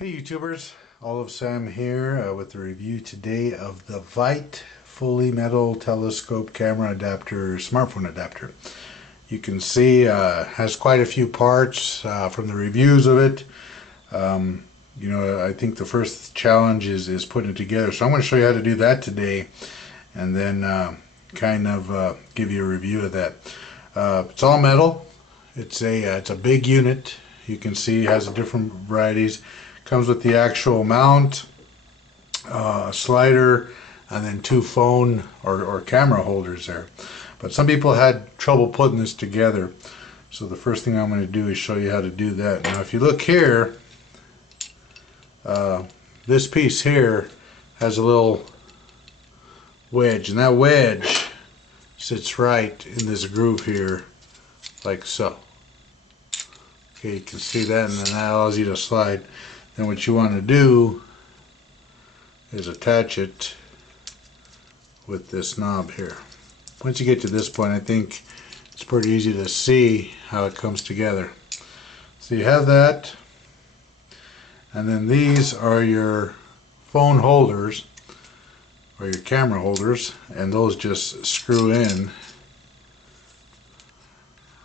Hey YouTubers, Olive Sam here with a review today of the VITE fully metal telescope camera adapter, smartphone adapter. You can see has quite a few parts from the reviews of it. I think the first challenge is putting it together. So I'm going to show you how to do that today and then give you a review of that. It's all metal. It's a big unit. You can see it has different varieties. Comes with the actual mount, slider, and then two phone or camera holders there. But some people had trouble putting this together. So the first thing I'm going to do is show you how to do that. Now if you look here, this piece here has a little wedge, and that wedge sits right in this groove here, like so. Okay, you can see that, and then that allows you to slide. Then what you want to do is attach it with this knob here. Once you get to this point, I think it's pretty easy to see how it comes together. So you have that, and then these are your phone holders or your camera holders, and those just screw in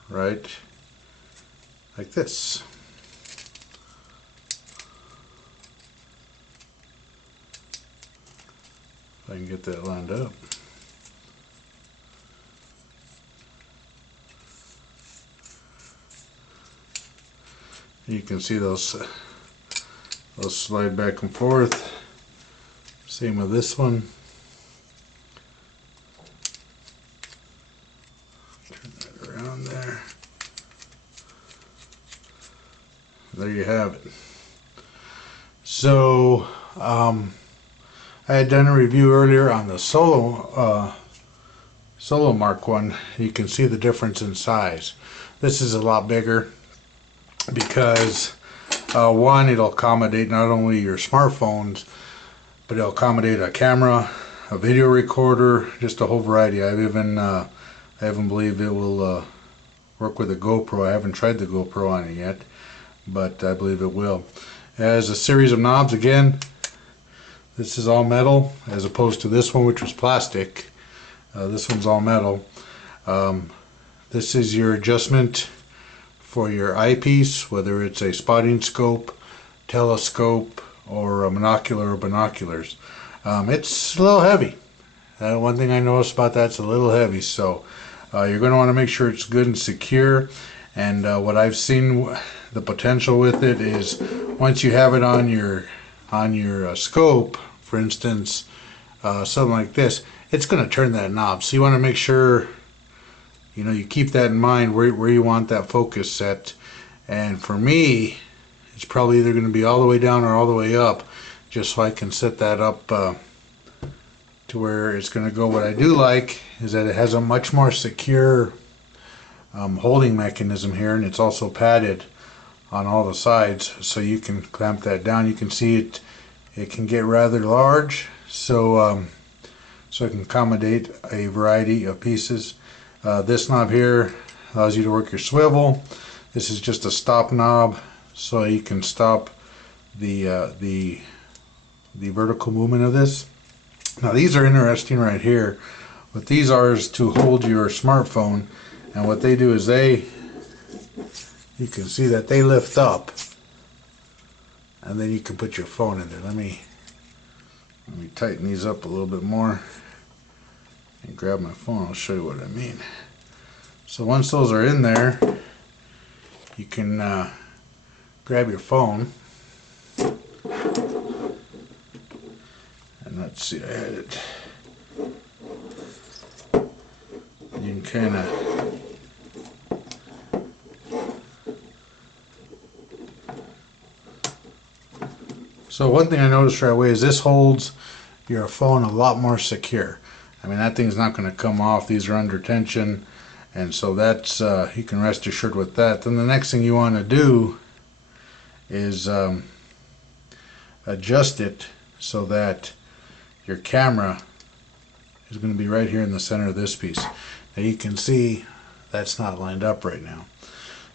right like this. If I can get that lined up. You can see those slide back and forth. Same with this one. Turn that around there. There you have it. So I had done a review earlier on the Solo Mark 1. You can see the difference in size. This is a lot bigger because one, it'll accommodate not only your smartphones, but it'll accommodate a camera, a video recorder, just a whole variety. I even believe it will work with a GoPro. I haven't tried the GoPro on it yet, but I believe it will. It has a series of knobs. Again, this is all metal as opposed to this one, which was plastic. This one's all metal. This is your adjustment for your eyepiece, whether it's a spotting scope, telescope, or a monocular or binoculars. It's a little heavy. One thing I noticed about that's a little heavy, so you're going to want to make sure it's good and secure. And what I've seen the potential with it is once you have it on your scope, for instance, something like this, it's going to turn that knob. So you want to make sure you keep that in mind where you want that focus set. And for me, it's probably either going to be all the way down or all the way up, just so I can set that up to where it's going to go. What I do like is that it has a much more secure holding mechanism here, and it's also padded on all the sides, so you can clamp that down. You can see it can get rather large, so it can accommodate a variety of pieces. This knob here allows you to work your swivel. This is just a stop knob, so you can stop the vertical movement of this. Now these are interesting right here. What these are is to hold your smartphone, and what they do is you can see that they lift up, and then you can put your phone in there. Let me tighten these up a little bit more and grab my phone. I'll show you what I mean. So once those are in there, you can grab your phone, and let's see, I had it. You can kind of So one thing I noticed right away is this holds your phone a lot more secure. I mean, that thing's not going to come off. These are under tension, and so that's you can rest assured with that. Then the next thing you want to do is adjust it so that your camera is going to be right here in the center of this piece. Now you can see that's not lined up right now.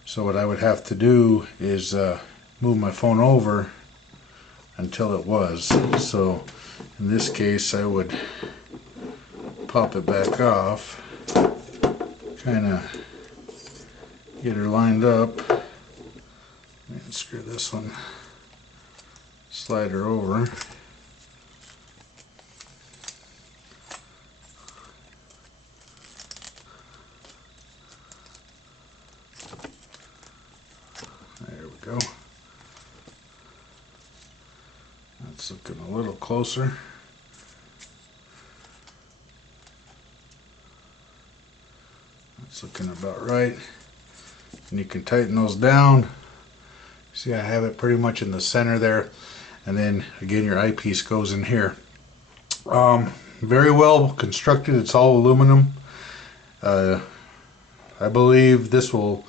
So what I would have to do is move my phone over until it was. So in this case I would pop it back off, kind of get her lined up, and screw this one, slide her over. There we go. That's looking a little closer. That's looking about right. And you can tighten those down. See, I have it pretty much in the center there. And then again, your eyepiece goes in here. Very well constructed. It's all aluminum. I believe this will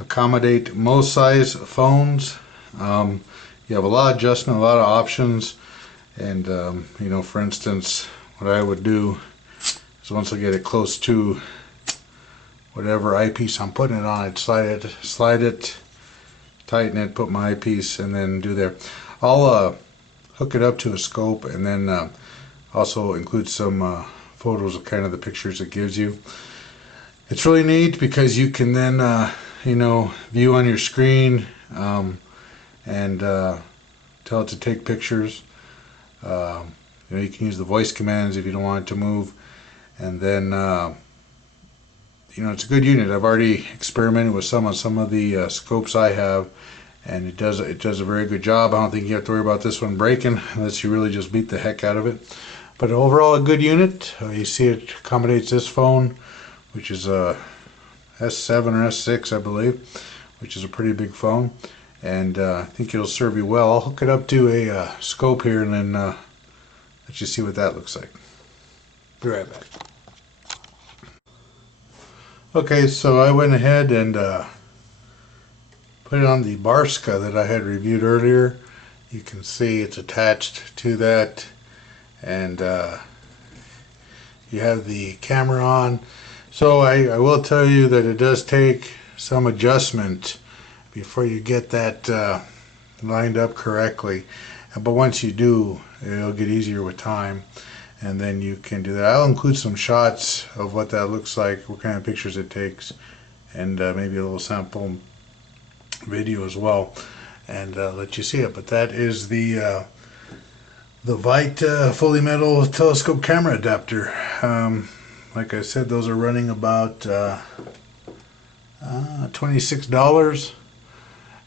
accommodate most size phones. You have a lot of adjustment, a lot of options, and you know, for instance, what I would do is once I get it close to whatever eyepiece I'm putting it on, I'd slide it, tighten it, put my eyepiece, and then do there. I'll hook it up to a scope, and then also include some photos of kind of the pictures it gives you. It's really neat because you can then you know, view on your screen and tell it to take pictures. You know, you can use the voice commands if you don't want it to move, and then you know, it's a good unit. I've already experimented with some of the scopes I have, and it does a very good job. I don't think you have to worry about this one breaking unless you really just beat the heck out of it. But overall, a good unit. You see, it accommodates this phone, which is a S7 or S6, I believe, which is a pretty big phone, and I think it'll serve you well. I'll hook it up to a scope here and then let you see what that looks like. Be right back. Okay, so I went ahead and put it on the Barska that I had reviewed earlier. You can see it's attached to that, and you have the camera on. So I will tell you that it does take some adjustment before you get that lined up correctly. But once you do, it'll get easier with time, and then you can do that. I'll include some shots of what that looks like, what kind of pictures it takes, and maybe a little sample video as well, and let you see it. But that is the VITE fully metal telescope camera adapter. Like I said, those are running about $26,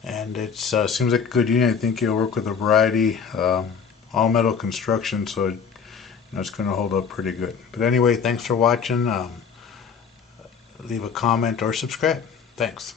and it seems like a good unit. I think it'll work with a variety, all metal construction, so you know, it's going to hold up pretty good. But anyway, thanks for watching. Leave a comment or subscribe. Thanks.